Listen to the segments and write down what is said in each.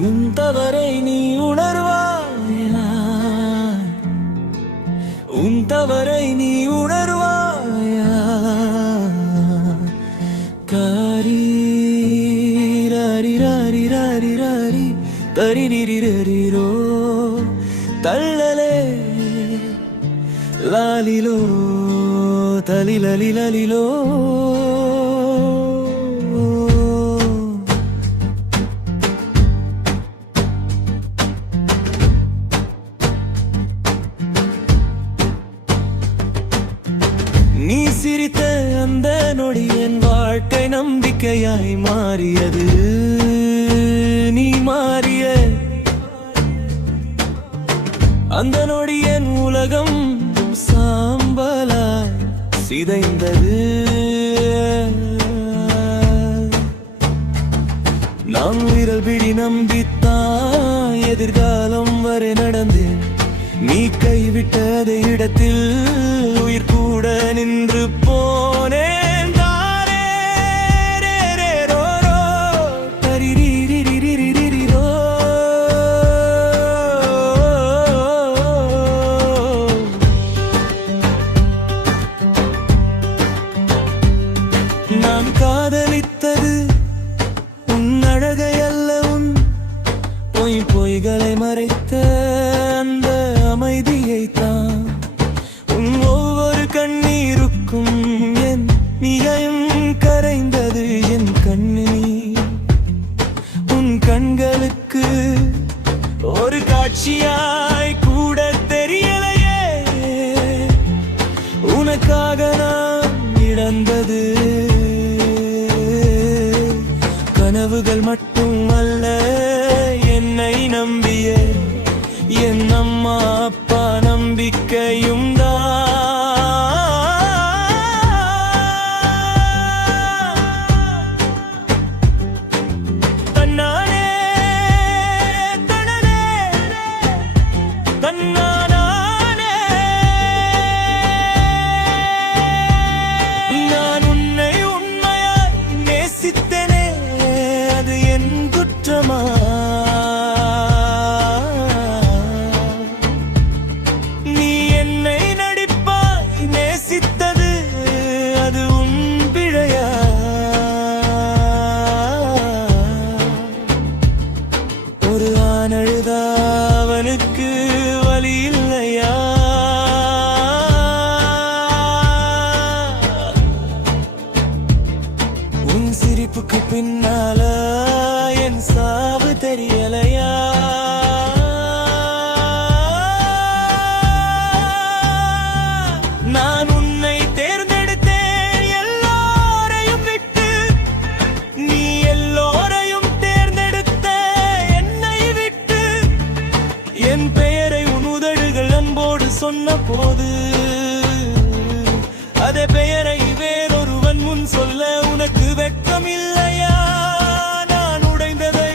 உன் தவறை நீ உணர்வாயா? உன் தவறை நீ உணர்வாயா? காரி ராரி ராரி ராரி ராரி தரிரிரிரோ தள்ளலே லாலிலோ தலிலலிலலிலோ. நீ சிரித்த அந்த நொடி என் வாழ்க்கை நம்பிக்கையாய் மாறியது. நீ மாறிய அந்த நொடி என் உலகம் சாம்பலாய் சிதைந்தது. நான் விரல் பிடி நம்பித்தான் எதிர்காலம் வரை நடந்தேன். நீ கைவிட்டதை இடத்தில் உயிர் கூட நின்று போனேன். தாரே ரே ரே ரோ ரோ தரிரிரிரிரிரிரோ. நான் காதலித்தது உன் அழகை அல்ல, உன் பொய்களை மறைத்த அந்த அமைதியைத்தான். உன் ஒவ்வொரு கண்ணீருக்கும் என் மிகையும் கரைந்தது. என் கண்ணீர் உன் கண்களுக்கு ஒரு காட்சியாய் கூட தெரியலையே. உனக்காக நான் இழந்தது கனவுகள் மட்டும் அல்ல, என்னை நம்பிய என் அம்மா அப்பா நம்பிக்கையும் தான். தன்னானே தனனே தன்னானே. நான் உன்னை உண்மையாய் நேசித்தேனே, அது என் குற்றமா? நீ என்னை நடிப்பாய் நேசித்தது அது உன் பிழையா? ஒரு ஆண் அழுதா அவனுக்கு வலி இல்லையா? உன் சிரிப்புக்கு பின்னால என் சாவு தெரியலையா? நான் உன்னை தேர்ந்தெடுத்தேன் எல்லோரையும் விட்டு, நீ எல்லோரையும் தேர்ந்தெடுத்த என்னை விட்டு. என் பெயரை உன் உதடுகள் அன்போடு சொன்ன போது, அதே பெயரை வேறொருவன் முன் சொல்ல உனக்கு வெட்கம் இல்லையா? நான் உடைந்ததை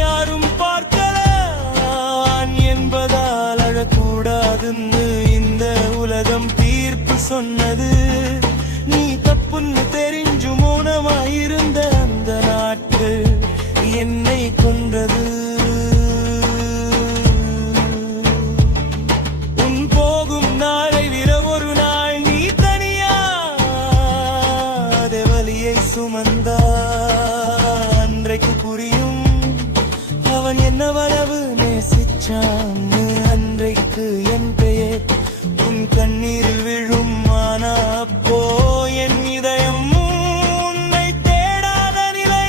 யாரும் பார்க்கல என்பதால் அழக்கூடாதுன்னு இந்த உலகம் தீர்ப்பு சொன்னது. நீ தப்புன்னு தெரிஞ்சு மௌனமாயிருந்த அந்த நாட்கள் என்னை கொன்றது. உன் போகும் நாளை விட ஒரு நாள் நீ தனியா அதே வலியை சுமந்தா அன்றைக்கு புரியும் அவன் என்னவளவு நேசிச்சான்னு. அன்றைக்கு என் பெயர் உன் கண்ணீரில் விழும், ஆனா அப்போ என் இதயம் உன்னை தேடாத நிலை.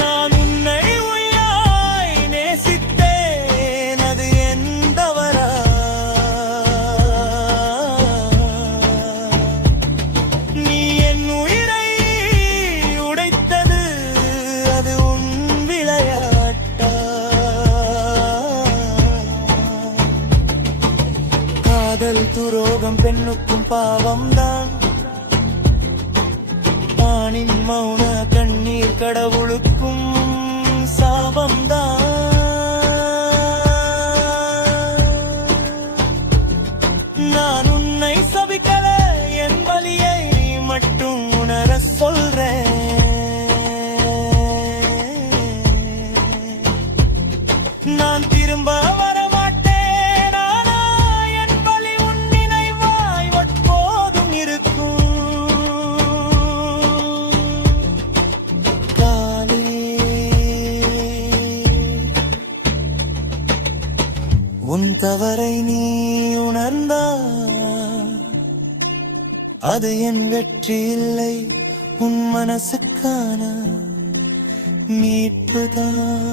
நான் உன்னை உய்யாய் நேசித்தேன், அது என் தவறா? நீ என் உயிரை உடைத்தது அது உன் விளையாட்டா? காதல் துரோகம் பெண்ணுக்கும் பாவம்தான். ஆணின் மௌன கண்ணீர் கடவுளுக்கும் சாபம்தான். நான் உன்னை சபிக்கல, தவறை நீ உணர்ந்தால் அது என் வெற்றி இல்லை, உன் மனசுக்கான மீட்புதான்.